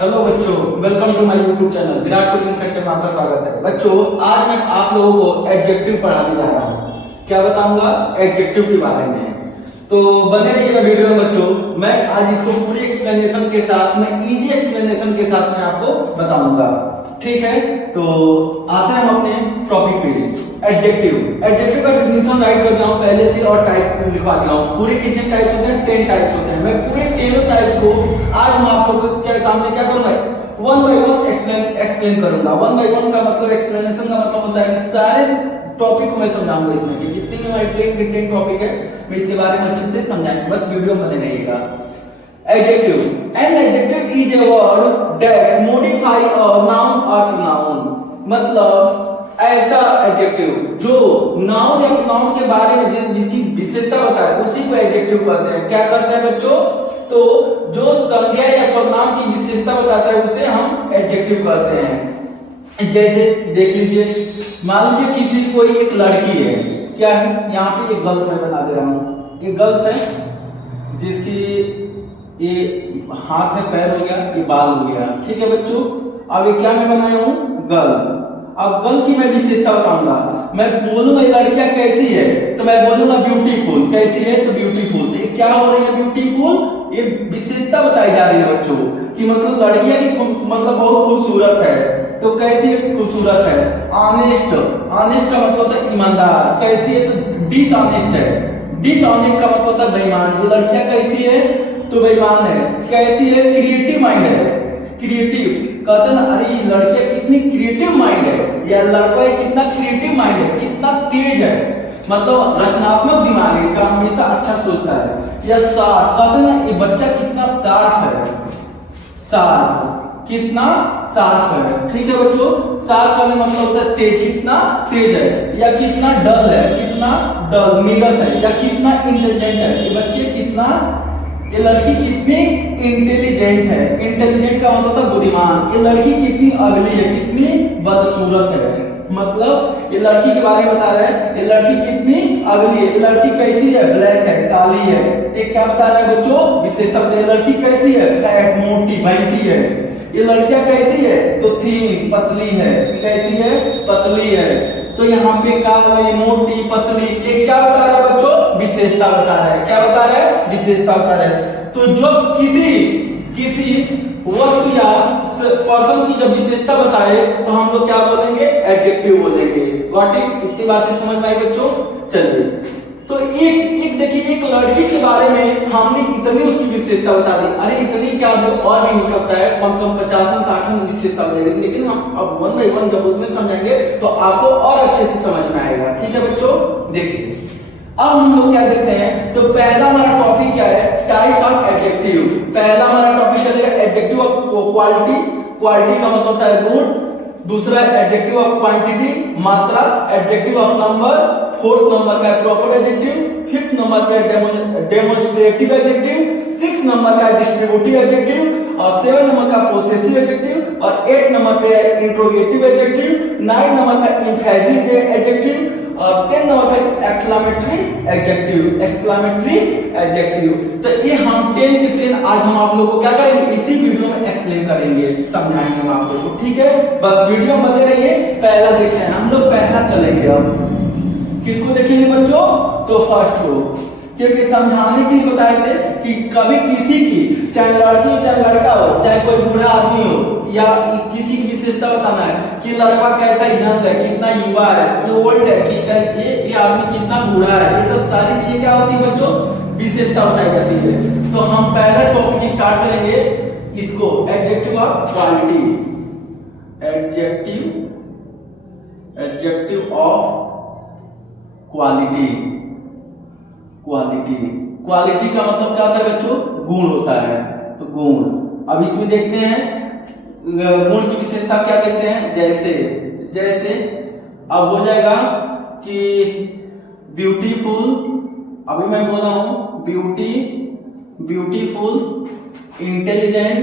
Hello बच्चों, welcome to my YouTube channel Virat coaching centre में आपका स्वागत है। बच्चों, आज मैं आप लोगों को एडजेक्टिव पढ़ाने जा रहा हूँ। क्या बताऊंगा? एडजेक्टिव के बारे में। तो बने रहिएगा वीडियो में बच्चों। मैं आज इसको पूरी एक्सप्लेनेशन के साथ, मैं इजी एक्सप्लेनेशन के साथ मैं आपको बताऊंगा। ठीक है, तो आते हैं हम अपने टॉपिक पे। एडजेक्टिव का डेफिनेशन राइट कर दिया हूं पहले से और टाइप लिखवा दिया हूं। पूरे कितने टाइप्स होते हैं? 10 टाइप्स होते हैं। मैं पूरे 10 टाइप्स को आज हम आप लोगों के सामने क्या करूंगा, वन बाय वन एक्सप्लेन करूंगा। वन बाय वन का मतलब, एक्सप्लेनेशन का मतलब होता है कि सारे टॉपिक को मैं समझाऊंगा। इसमें कि जितने भी हमारे 10 टॉपिक है मैं इसके बारे में अच्छे से समझाऊंगा। बस वीडियो में बने रहिएगा। Adjective. An adjective is a word that modify a noun or pronoun. मतलब ऐसा एडजेक्टिव जो नाउन या प्रोनाउन के बारे में जिसकी विशेषता बताए उसी को एडजेक्टिव कहते हैं। क्या कहते हैं बच्चों? तो जो संज्ञा या सर्वनाम की विशेषता बताता है उसे हम एडजेक्टिव कहते हैं। जैसे देख लीजिए, मान लीजिए किसी कोई एक लड़की है। क्या है? यहाँ पे एक गर्ल्स मैं बना दे रहा हूँ। एक गर्ल्स है जिसकी ये हाथ है, पैर हो गया, ये बाल हो गया। ठीक है बच्चों, अब ये क्या मैं बनाया हूँ? गर्ल। अब गर्ल की मैं विशेषता बताऊंगा। मैं बोलूंगा ये लड़कियां कैसी है, तो मैं बोलूंगा ब्यूटीफुल। कैसी है? तो ब्यूटीफुल। तो ये क्या हो रही है? ब्यूटीफुल। ये विशेषता बताई जा रही है बच्चों कि मतलब लड़कियां की मतलब बहुत खूबसूरत है। तो कैसी है? खूबसूरत है। ऑनेस्ट का मतलब होता है ईमानदार। कैसी है? तो डिसऑनेस्ट है। डिसऑनेस्ट का मतलब होता है बेईमान। ये लड़कियां कैसी है? तो बेईमान है। कैसी है? क्रिएटिव माइंड है। क्रिएटिव कहते हैं, अरे ये लड़कियां कितनी क्रिएटिव माइंड है, या लड़का कितना क्रिएटिव माइंड है, कितना तेज है, मतलब रचनात्मक दिमाग है इसका, हमेशा अच्छा सोचता है। या शार्प कहते हैं ना, ये बच्चा कितना शार्प है। शार्प, कितना शार्प है। ठीक है बच्चों, शार्प का भी मतलब होता है तेज, कितना तेज है। या कितना डल है, कितना डल, नीरस है। या कितना इंटेलिजेंट है, ये बच्चे कितना, ये लड़की कितनी इंटेलिजेंट है। इंटेलिजेंट का मतलब होता है बुद्धिमान। ये लड़की कितनी अगली है, कितनी बदसूरत है। मतलब ये लड़की के बारे में बता रहा है, ये लड़की कितनी अगली है। ये लड़की कैसी है? ब्लैक है, काली है। एक क्या बता रहा है बच्चों? विशेषता बता रहा है। लड़की कैसी है? फैट, मोटी, भैंसी है। ये लड़कियां कैसी है? तो थीन, पतली है। कैसी है? पतली है। तो यहाँ पे काली, मोटी, पतली, ये क्या बता रहा है बच्चों? विशेषता बता रहा है। क्या बता रहा है? विशेषता बता रहा है। तो जो किसी वस्तु या पर्सन की जब विशेषता बताए तो हम लोग क्या बोलेंगे? एडजेक्टिव बोलेंगे। Got it? इतनी बातें समझ में आई बच्चों? चलिए, तो एक देखिए, एक लड़की के बारे में हमने इतनी उसकी विशेषता बता दी। अरे इतनी क्या, और भी हो सकता है, कम से कम 50-60 विशेषता मिलेगी। लेकिन हम अब वन बाई वन जब उसमें समझेंगे तो आपको और अच्छे से समझ में आएगा। ठीक है बच्चों, देखिए अब हम लोग क्या देखते हैं। तो पहला हमारा टॉपिक क्या है? Types of adjective. पहला हमारा टॉपिक चलेगा एडजेक्टिव ऑफ क्वालिटी। क्वालिटी का मतलब होता है गुण। दूसरा एडजेक्टिव ऑफ क्वांटिटी, मात्रा। Adjective of number. Fourth number का प्रॉपर एडजेक्टिव। फिफ्थ नंबर पे डेमोन्स्ट्रेटिव एडजेक्टिव। 6 नंबर का डिस्ट्रीब्यूटिव एडजेक्टिव। और 7 नंबर का पोसेसिव एडजेक्टिव। और 8 नंबर पे इंट्रोगेटिव एडजेक्टिव। 9 नंबर का एम्फैसिक एडजेक्टिव। और 10 नंबर पे एक्सक्लेमेटरी एडजेक्टिव। तो ये हम 10 के 10 आज हम आप लोगों को क्या करेंगे? इसी वीडियो में एक्सप्लेन करेंगे, समझाएंगे हम आप लोगों को। ठीक है, बस वीडियो में बने रहिए। पहला देखते हैं हम लोग, पहला चलेंगे। अब किसको देखेंगे बच्चों? तो फर्स्ट को, क्योंकि समझाने के लिए बताए थे कि कभी किसी की, चाहे लड़की हो चाहे लड़का हो, चाहे कोई बूढ़ा आदमी हो, या किसी की विशेषता बताना है कि लड़का कैसा यंग है, कितना युवा है, ये ओल्ड है, कि ये आदमी कितना बूढ़ा है। ये सब सारी चीजें क्या होती है बच्चों? विशेषता बताई जाती है। तो हम पहला टॉपिक स्टार्ट करेंगे इसको, adjective of quality. Adjective of quality. Quality का मतलब क्या होता है बच्चों? गुण होता है। तो गुण, अब इसमें देखते हैं गुण की विशेषता क्या देखते हैं। जैसे अब हो जाएगा कि ब्यूटीफुल, अभी मैं बोला हूं ब्यूटीफुल, इंटेलिजेंट,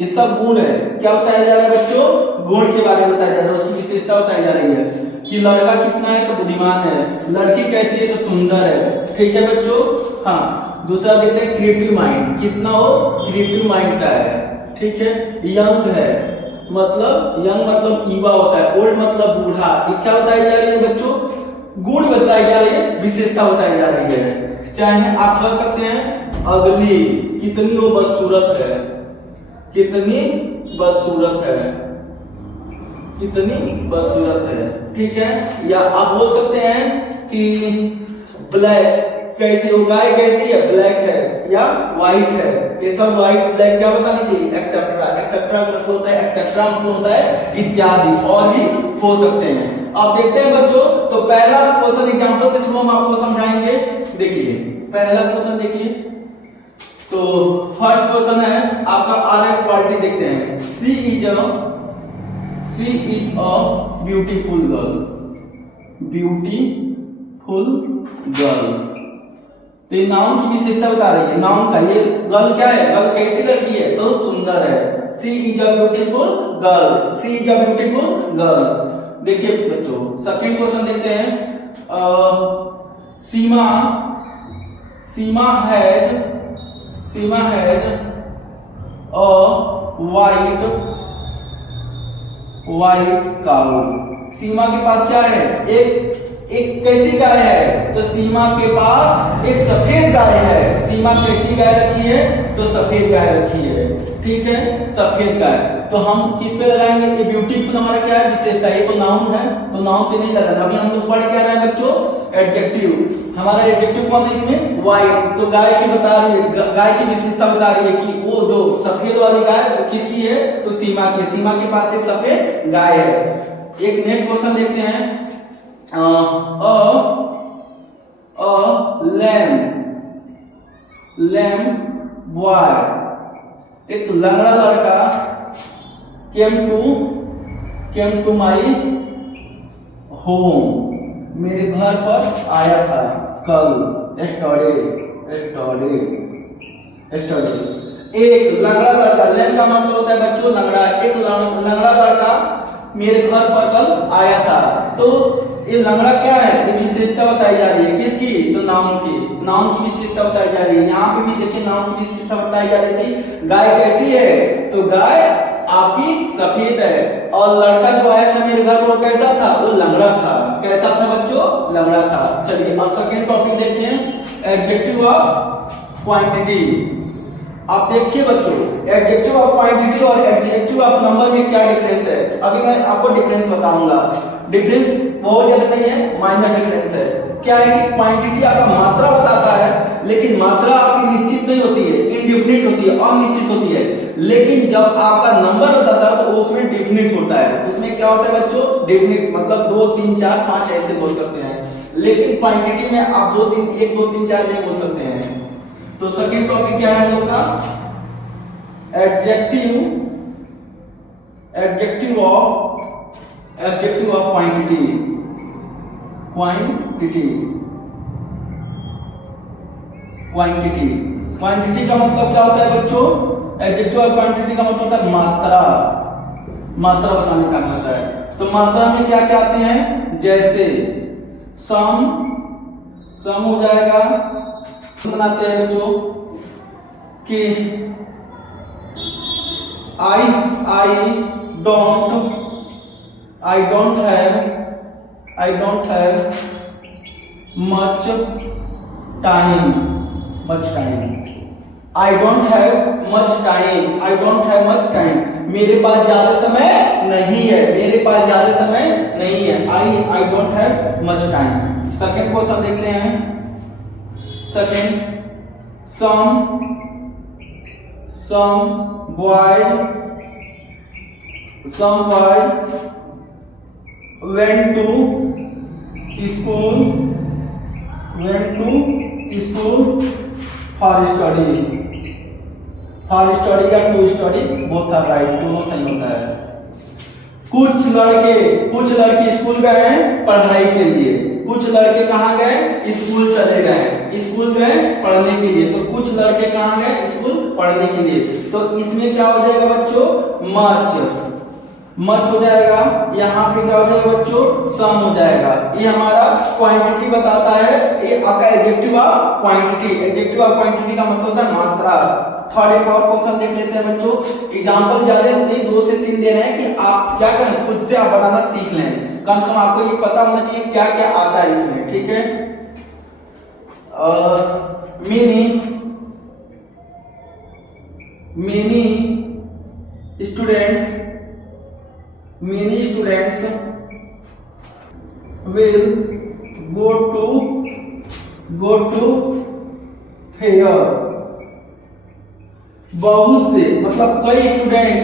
ये सब गुण है। क्या बताया जा रहा है बच्चों? गुण के बारे में बताया जा रहा है, उसकी विशेषता बताई जा रही है कि लड़का कितना है? तो बुद्धिमान है। लड़की कैसी है? तो सुंदर है। ठीक है बच्चों, हाँ। दूसरा देखते हैं क्रिएटिव माइंड, कितना वो क्रिएटिव माइंड का है, ठीक है। यंग है, मतलब यंग मतलब युवा होता है, ओल्ड मतलब बूढ़ा। ये क्या बताई जा रही है बच्चों? गुण बताई जा रही है, विशेषता बताई जा रही है। चाहे आप कह सकते हैं अगली, कितनी वो बदसूरत है, कितनी बदसूरत है, कितनी बदसूरत है, ठीक है। या आप बोल सकते हैं कि ब्लैक, कैसी वो गाय कैसी है, ब्लैक है या व्हाइट है, ये सब व्हाइट ब्लैक क्या बताने की, एक्सेट्रा। एक्सेट्रा मतलब होता है, एक्सेट्रा मतलब होता है इत्यादि, और भी हो सकते हैं। अब देखते हैं बच्चों, तो पहला क्वेश्चन एग्जांपल के थ्रू हम आपको समझाएंगे। देखिए पहला क्वेश्चन देखिए, तो फर्स्ट क्वेश्चन है आपका आर क्वालिटी देखते हैं। She is a beautiful girl, beautiful girl. तो ये नाउन की विशेषता बता रही है, नाउन का। ये गर्ल क्या है, गर्ल कैसी लड़की है, तो सुंदर है। She is a beautiful girl, she is a beautiful girl. देखिए बच्चों सेकंड क्वेश्चन देखते हैं। सीमा हैज अ वाइट काऊ। सीमा के पास क्या है, एक कैसी गाय है, तो सीमा के पास एक सफेद गाय है। सीमा कैसी गाय रखी है, तो सफेद गाय रखी है, ठीक है, सफेद गाय। तो हम किस पे लगाएंगे, ये ब्यूटीफुल हमारा क्या है, विशेषता। ये तो नाउन है, तो नाउन पे नहीं लगाना। अभी हम लोग पढ़ क्या रहे हैं बच्चों, एडजेक्टिव। हमारा एडजेक्टिव कौन है इसमें, वाइट। तो गाय की बता रही है, गाय की विशेषता बता रही है कि वो जो सफेद वाली गाय वो किसकी है, तो सीमा की। सीमा के पास एक सफेद गाय है। एक नेक्स्ट क्वेश्चन देखते हैं। लैम बॉय, एक लंगड़ा लड़का केम टू माई होम, मेरे घर पर आया था कल। स्टडी। एक लंगड़ा लड़का, लैम का मतलब होता है बच्चों लंगड़ा। एक लंगड़ा लड़का मेरे घर पर कल आया था। तो ये लंगड़ा क्या है, ये विशेषता बताई जा रही है, किसकी, तो नाउन की। नाउन की विशेषता बताई जा रही है। यहाँ पे भी देखिए नाउन की विशेषता बताई जा रही थी। गाय कैसी है, तो गाय आपकी सफेद है। और लड़का जो आया था मेरे घर पर वो कैसा था, वो लंगड़ा था। कैसा था बच्चों, लंगड़ा था। चलिए अब सेकेंड टॉपिक देखते हैं, एडजेक्टिव ऑफ क्वांटिटी। आप देखिए बच्चों, एडजेक्टिव ऑफ क्वांटिटी और एडजेक्टिव ऑफ नंबर में क्या डिफरेंस है। अभी मैं आपको डिफरेंस बताऊंगा। डिफरेंस बहुत ज्यादा नहीं है, माइनर डिफरेंस है। क्या है कि क्वांटिटी आपका मात्रा बताता है, लेकिन मात्रा आपकी निश्चित नहीं होती है, इनडिफिनिट होती है, अनिश्चित होती है। लेकिन जब आपका नंबर बताता है तो उसमें डिफिनिट होता है। उसमें क्या होता है बच्चों, डिफिनिट मतलब 2 3 4 5 ऐसे बोल सकते हैं। लेकिन क्वांटिटी में आप 2 3 1 2 3 4 नहीं बोल सकते हैं। तो सेकेंड टॉपिक क्या है हम लोग का, एडजेक्टिव ऑफ क्वांटिटी। क्वांटिटी का मतलब क्या होता है बच्चों, एडजेक्टिव ऑफ क्वांटिटी का मतलब होता है मात्रा बताने का होता है। तो मात्रा में क्या क्या आते हैं, जैसे सम हो जाएगा, बनाते हैं बच्चों कि I don't have much time. I don't have much time. मेरे पास ज्यादा समय नहीं है, I don't have much time. Second question देखते हैं। some boy went to school for study या to study, both are right, दोनों सही होता है। कुछ लड़के स्कूल गए हैं पढ़ाई के लिए, कुछ लड़के कहाँ गए, स्कूल चले गए, स्कूल गए पढ़ने के लिए। तो कुछ लड़के कहाँ गए, स्कूल पढ़ने के लिए। तो इसमें क्या हो जाएगा बच्चों, मच हो जाएगा, यहाँ पे क्या हो जाएगा बच्चों, सम हो जाएगा। ये हमारा क्वांटिटी बताता है, ये आपका adjective of quantity. Adjective of quantity का मतलब होता है मात्रा। थर्ड एक और क्वेश्चन देख लेते हैं बच्चों। एग्जांपल ज्यादा नहीं, 2 से 3 दे रहे हैं कि आप क्या करें, खुद से आप बनाना सीख लें। कम से कम आपको ये पता होना चाहिए क्या क्या आता है इसमें, ठीक है। many students will go to fair। बहुत से मतलब कई स्टूडेंट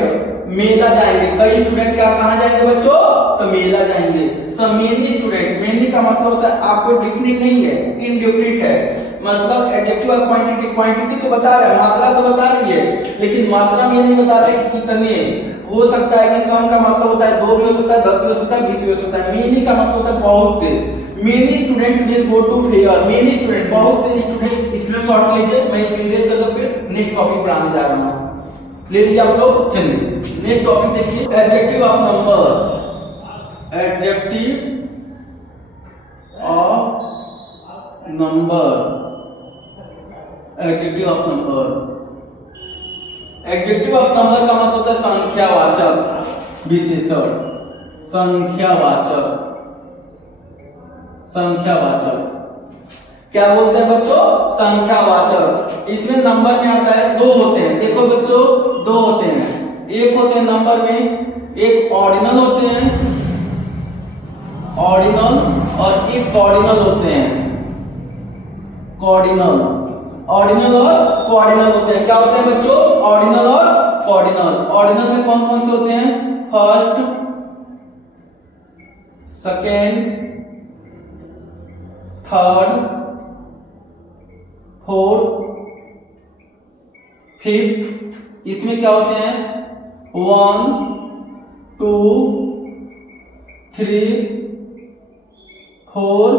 मेला जाएंगे। कई स्टूडेंट क्या कहाँ जाएंगे बच्चों, तो मेला जाएंगे। सो मेनी स्टूडेंट, मेनी का मतलब होता है आपको डिफिनिट नहीं है, इनडेफिनिट है। मतलब एडजेक्टिव ऑफ क्वांटिटी, क्वांटिटी तो बता रहा है, मात्रा तो बता रही है, लेकिन मात्रा में ये नहीं बता रहा है कि कितने। हो सकता है कि सम का मतलब होता है 2 भी हो सकता है, 10 भी हो सकता है, 20 भी हो सकता है। मेनी का मतलब होता है बहुत से। Many student will go to fair. Many student, बहुत से स्टूडेंट। स्क्रीनशॉट लीजिए, मैं इसको इरेज कर दूं, फिर नेक्स्ट टॉपिक पढ़ाने जा रहा हूं। ले लीजिए आप लोग। चलिए नेक्स्ट टॉपिक देखिए, adjective of number. Adjective of number. Adjective of number. Adjective of number का मतलब होता है संख्यावाचक विशेषण। संख्यावाचक, संख्यावाचक क्या बोलते हैं बच्चों, संख्यावाचक। इसमें नंबर में आता है, 2 होते हैं। देखो बच्चों 2 होते हैं। एक होते हैं नंबर में, एक ऑर्डिनल होते हैं, ऑर्डिनल, और एक कॉर्डिनल होते हैं, कॉर्डिनल। ऑर्डिनल और कोऑर्डिनल होते हैं। क्या होते हैं बच्चों, ऑर्डिनल और कोऑर्डिनल। ऑर्डिनल में कौन कौन से होते हैं, first, second, third, fourth, fifth. इसमें क्या होते हैं, 1 2 3 4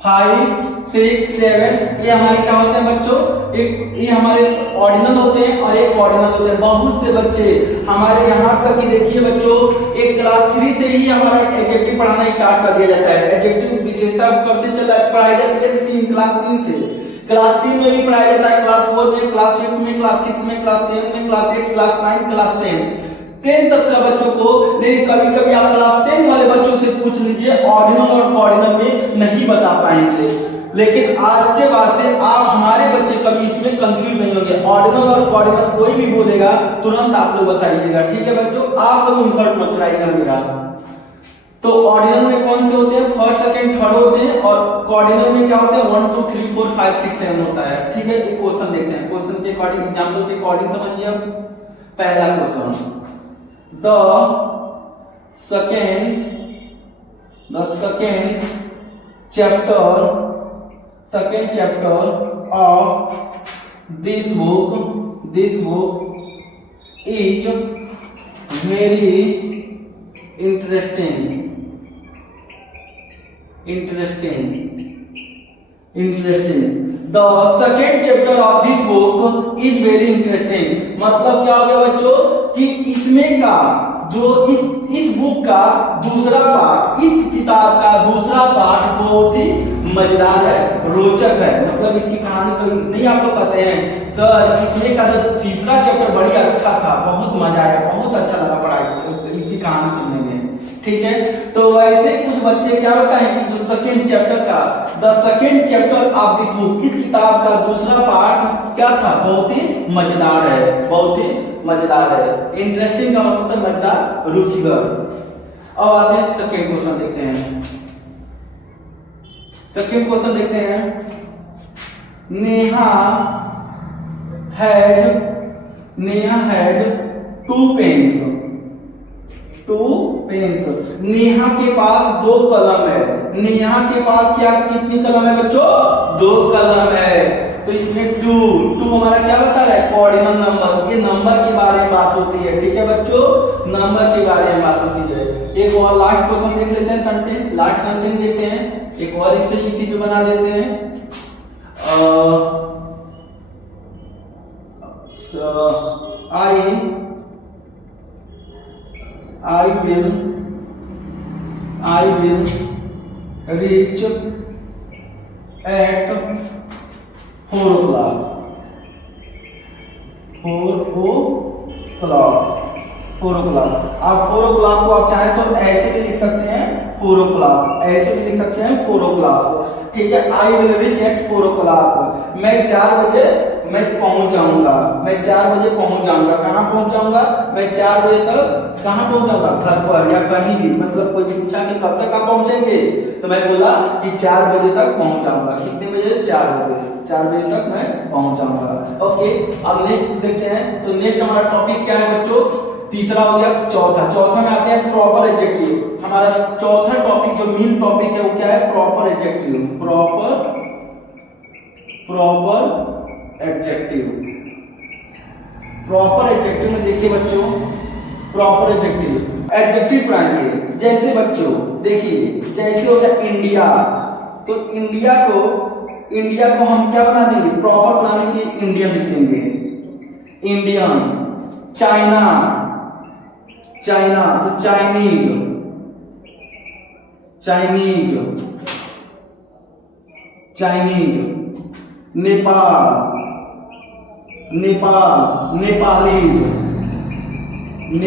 5 6 7। ये हमारे क्या होते हैं बच्चों, एक ये हमारे ऑर्डिनल होते हैं और एक ऑर्डिनल होते हैं। बहुत से बच्चे हमारे यहाँ तक कि देखिए बच्चों, एक क्लास 3 से ही हमारा एडजेक्टिव पढ़ाना स्टार्ट कर दिया जाता है। एडजेक्टिव विशेषता कब से चला पढ़ाई जाती है, क्लास 3 से। क्लास 3 में भी पढ़ाया जाता है, क्लास 4 में, क्लास 5 में, क्लास 6 में, क्लास 7 में, क्लास 8, क्लास 9, क्लास 10 तक का बच्चों को। लेकिन कभी कभी आप क्लास 10 वाले बच्चों से पूछ लीजिए, ऑर्डिनल और कोऑर्डिनल में नहीं बता पाएंगे। लेकिन आज के बाद से आप हमारे बच्चे कभी इसमें कंफ्यूज नहीं होंगे। ऑर्डिनल और कोऑर्डिनल कोई भी बोलेगा तुरंत आप लोग बताइएगा, ठीक है बच्चों। आप लोग इंसल्ट मत कराइएगा मेरा। तो ऑर्डिनल में कौन से होते हैं, फर्स्ट, सेकंड, थर्ड होते हैं, और कोऑर्डिनल में क्या होते हैं, 1 2 3 4 5 6 7 होता है, ठीक है। एक क्वेश्चन देखते हैं, क्वेश्चन के अकॉर्डिंग, एग्जांपल के अकॉर्डिंग समझिए। अब पहला question, the second chapter of this book is very interesting। The second chapter of this book is very interesting। मतलब क्या हो गया बच्चों, कि इसमें का जो इस बुक का दूसरा पार्ट, इस किताब का दूसरा पार्ट बहुत ही मजेदार है, रोचक है। मतलब इसकी कहानी कभी नहीं आप लोग कहते हैं सर इसमें का जो तीसरा चैप्टर बड़ी अच्छा था, बहुत मजा आया, बहुत अच्छा लगा पढ़ाई इसकी कहानी सुनने में, ठीक है। तो वैसे कुछ बच्चे क्या बताएं कि जो सेकंड चैप्टर का, the second chapter of this book, इस किताब का दूसरा पार्ट क्या था, बहुत ही मजेदार है, बहुत ही मजेदार है। इंटरेस्टिंग का मतलब है मजेदार, रुचिकर। अब आते हैं सेकंड क्वेश्चन देखते हैं। सेकंड क्वेश्चन देखते हैं, नेहा हैज 2 पेन्स। नेहा के पास 2 कलम है। नेहा के पास क्या कितनी कलम है बच्चों, 2 कलम है। तो इसमें 2 हमारा क्या बता रहा है, कोऑर्डिनल नंबर। ये नंबर के बारे में बात होती है, ठीक है बच्चों, नंबर के बारे में बात होती है। एक और लास्ट क्वेश्चन देख लेते हैं, सेंटेंस, लास्ट सेंटेंस देखते हैं, एक और इससे इसी पे बना देते हैं। I will reach at 4 o'clock. 4 o'clock। आप 4 o'clock को आप चाहें तो ऐसे भी लिख सकते हैं 4 o'clock, ऐसे भी लिख सकते हैं 4 o'clock। ठीक है, I will reach at 4 o'clock। मैं 4 बजे मैं पहुंच जाऊंगा, मैं 4 बजे पहुंच जाऊंगा। कहाँ पहुंच जाऊंगा? मैं 4 बजे तक कहाँ पहुंच जाऊंगा? घर पर या कहीं भी, मतलब कोई पूछा कि कब तक आप पहुंचेंगे, तो मैं बोला कि 4 बजे तक पहुंच जाऊंगा। कितने बजे? 4 बजे। 4 बजे तक मैं पहुंच जाऊंगा। ओके, अब नेक्स्ट देखते हैं। तो नेक्स्ट हमारा टॉपिक क्या है बच्चों? तीसरा हो गया। चौथा में आते हैं प्रॉपर एडजेक्टिव। हमारा चौथा टॉपिक जो मेन टॉपिक है वो क्या है? Proper adjective. Proper adjective. Proper adjective में देखिए बच्चों, प्रॉपर एडजेक्टिव पढ़ाएंगे। जैसे बच्चों देखिए, जैसे हो गया इंडिया, तो इंडिया को हम क्या बना देंगे? प्रॉपर बनाने के लिए इंडियन लिख देंगे, इंडियन। चाइना तो चाइनीज।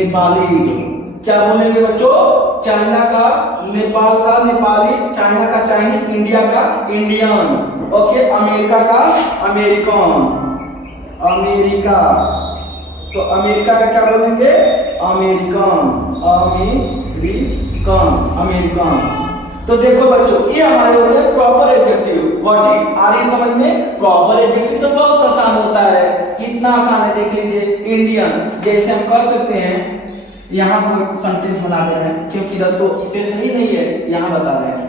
नेपालीज। क्या बोलेंगे बच्चों? चाइना का नेपाल का नेपाली, चाइना का चाइनीज, इंडिया का इंडियन। ओके, अमेरिका का अमेरिकन, अमेरिका। तो अमेरिका का क्या बोलेंगे? अमेरिकन। तो देखो बच्चों, ये हमारे होते हैं प्रॉपर एडजेक्टिव। व्हाट इट आ रही समझ में? प्रॉपर एडजेक्टिव तो बहुत आसान होता है। कितना आसान है देख लीजिए। इंडियन जैसे हम कर सकते हैं, यहाँ कोई सेंटेंस बना दे रहे हैं क्योंकि इधर तो स्पेस ही नहीं है, यहाँ बता रहे हैं।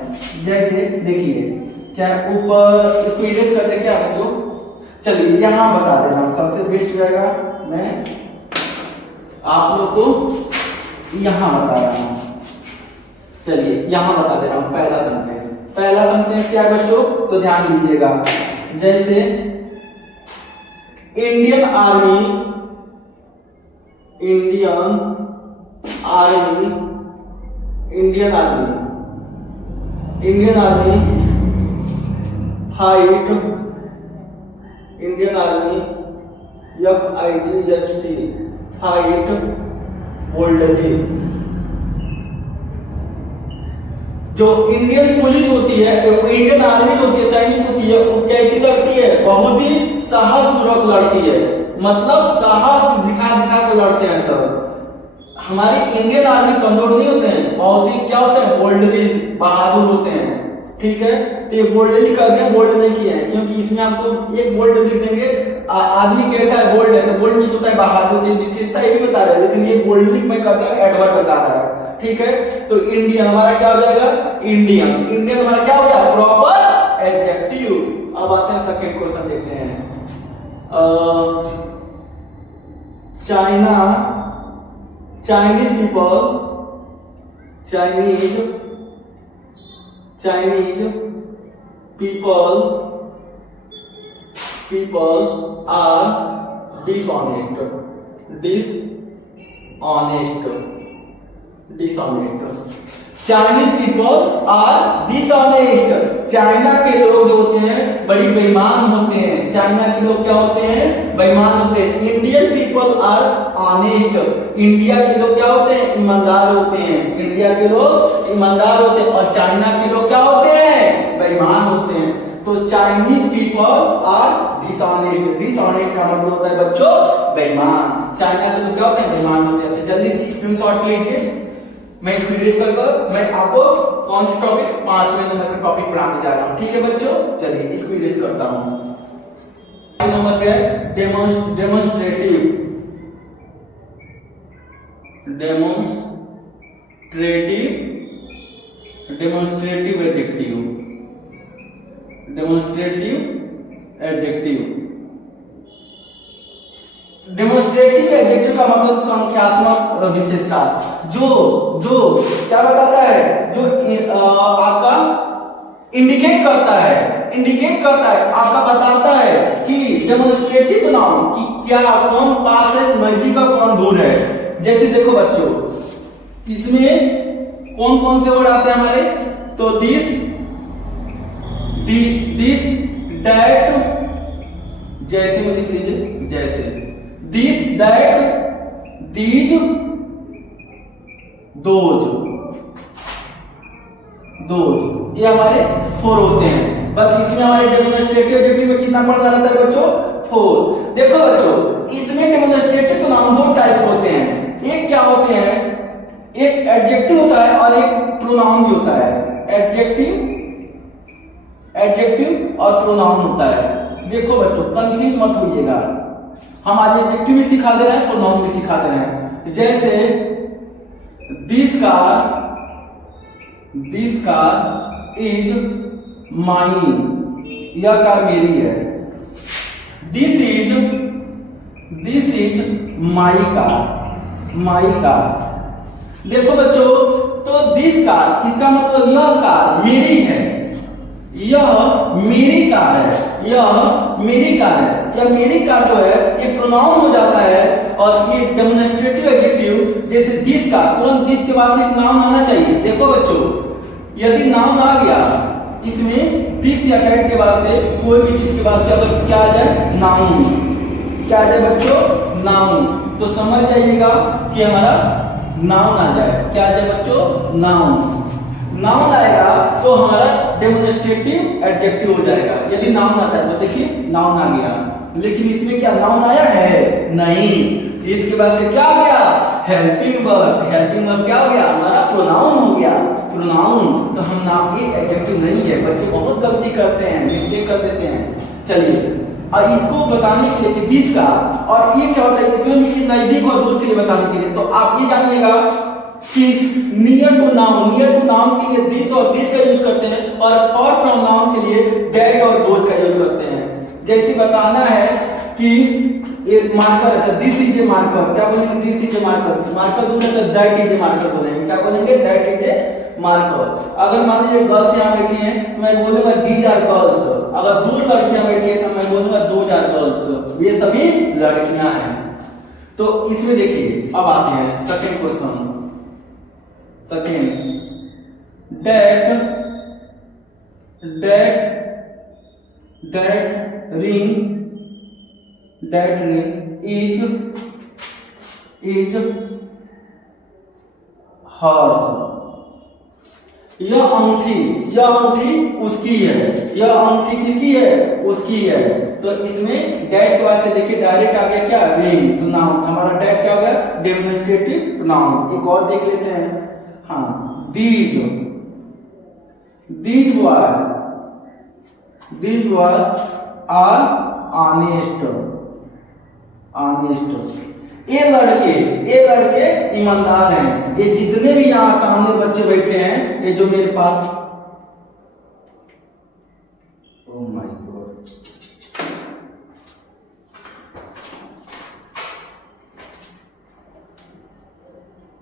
जैसे देखिए, चाहे ऊपर इसको इरेज कर दे क्या बच्चों? चलिए यहाँ बता दे रहा हूँ, सबसे बेस्ट रहेगा। मैं आप लोग को यहाँ बता रहा हूँ। चलिए यहाँ बता दे रहा हूँ। पहला सेंटेंस क्या है बच्चों? तो ध्यान दीजिएगा। जैसे Indian army fight, FIGHT fight boldly. जो इंडियन पुलिस होती है, इंडियन आर्मी होती है, सैनिक होती है, वो कैसी लड़ती है? बहुत ही साहसपूर्वक लड़ती है। मतलब साहस दिखा के लड़ते हैं सब। हमारे इंडियन आर्मी कमजोर नहीं होते हैं, बहुत ही क्या होते हैं? बोल्डली, बहादुर होते हैं। ठीक है, तो ये बोल्डली कर दिया, बोल्ड नहीं किया है क्योंकि इसमें आपको एक बोल्ड लिख देंगे। आदमी कैसा है? बोल्ड है, तो बोल्ड में होता है बहादुर की विशेषता, ये भी बता रहा है, लेकिन ये बोल्डली मैं कर दिया, एडवर्ब बता रहा है। ठीक है, तो इंडियन हमारा क्या हो जाएगा? इंडियन हमारा क्या हो गया? Proper adjective. अब आते हैं सेकंड क्वेश्चन देखते हैं। Chinese people are dishonest। Chinese people are dishonest. China के लोग जो होते हैं बड़ी बेईमान होते हैं। चाइना के लोग क्या होते हैं? बेईमान होते हैं। Indian people are honest. India के लोग क्या होते हैं? ईमानदार होते हैं। इंडिया के लोग ईमानदार होते हैं और चाइना के लोग क्या होते हैं? बेईमान होते हैं। तो Chinese people are dishonest. Dishonest का मतलब होता है बच्चों बेईमान। चाइना के लोग क्या होते हैं? बेईमान होते हैं। तो जल्दी से स्क्रीनशॉट लीजिए, मैं इसको इरेज कर मैं आपको कौन सा टॉपिक 5वें नंबर का टॉपिक पढ़ाने जा रहा हूं। ठीक है बच्चों, चलिए इसको इरेज करता हूं। नंबर क्या है? Demonstrative adjective. डेमोन्स्ट्रेटिव एडजेक्टिव का मतलब संख्यात्मक विशेषता। जो क्या बताता है? जो आपका इंडिकेट करता है, आपका बताता है कि डेमोन्स्ट्रेटिव नाउन कि क्या कौन पास है, नजदीक का कौन दूर है। जैसे देखो बच्चों, इसमें कौन कौन से वर्ड आते हैं हमारे, तो दिस, दैट, जैसे में लिख लीजिए, जैसे दिस, दैट, दीज, दोज, ये हमारे 4 होते हैं। बस इसमें हमारे डेमोन्स्ट्रेटिव एडजेक्टिव में कितना पढ़ना रहता है बच्चों, 4। देखो बच्चों, इसमें डेमोन्स्ट्रेटिव प्रोनाउन 2 टाइप्स होते हैं। एक क्या होते हैं, एक एडजेक्टिव होता है और एक प्रोनाउन भी होता है। एडजेक्टिव और प्रोनाउन होता है। देखो बच्चों, कंफ्यूज मत होइएगा, हम आज एडजेक्टिव भी सिखा दे रहे हैं, प्रोनाउन भी सिखा दे रहे हैं। जैसे दिस कार इज माइन, यह कार मेरी है। This is my car. देखो बच्चों, तो दिस कार, इसका मतलब यह कार मेरी है, यह मेरी कार है, यह मेरी कार जो है ये प्रोनाउन हो जाता है। और ये डेमोन्स्ट्रेटिव एडजेक्टिव, जैसे दिस कार, तुरंत दिस के बाद एक नाउन आना चाहिए। देखो बच्चों, यदि नाउन आ गया इसमें दिस या दैट के बाद से, कोई भी चीज के बाद से अगर क्या आ जाए, नाउन, क्या आ जाए बच्चों, नाउन, तो समझ जाइएगा कि हमारा नाउन आ जाए। क्या आ जाए बच्चों, नाउन आएगा तो हमारा डेमोन्स्ट्रेटिव एडजेक्टिव हो जाएगा। यदि नाउन आता है तो देखिए नाउन आ गया, लेकिन इसमें क्या नाउन आया है, नहीं। इसके बाद से क्या आ गया, हेल्पिंग वर्ब। हेल्पिंग वर्ब क्या हो गया, हमारा प्रोनाउन हो गया, प्रोनाउन। तो हम नाम ये एडजेक्टिव नहीं है। बच्चे बहुत गलती करते हैं, मिस्टेक कर देते हैं। चलिए, और इसको बताने के लिए कि दिस का, और ये क्या होता है, इसमें भी नजदीक और दूर के लिए बताने के लिए, तो आप ये जानिएगा कि नियर टू नाउन के लिए दिस और दिस का यूज करते हैं, और फॉर फ्रॉम नाउन के लिए दैट और दोज का यूज करते हैं। जैसे बताना है कि एक मार्कर है, दिस इज ए मार्कर, क्या बोलेंगे, दिस इज ए मार्कर दूसरा तो दैट इज ए मार्कर बोलेंगे। क्या बोलेंगे, दैट इज ए मार्कर। अगर मान लीजिए गर्ल्स यहाँ बैठी हैं तो मैं बोलूंगा दीज आर गर्ल्स। अगर दूर लड़कियां बैठी हैं तो मैं बोलूंगा दोज आर गर्ल्स, ये सभी लड़कियां हैं। तो इसमें देखिए, अब आते हैं second question. that ring is hers। यह अंगूठी उसकी है, यह अंगूठी किसकी है, उसकी है। तो इसमें डेट के बाद से देखिए डायरेक्ट आ गया क्या, रिंग, तो नाउन। हमारा डेट क्या हो गया, डेमोन्स्ट्रेटिव नाउन। एक और देख लेते हैं, हाँ, दीज बॉय आर ऑनेस्ट। ये लड़के ईमानदार हैं। ये जितने भी यहाँ सामने बच्चे बैठे हैं, ये जो मेरे पास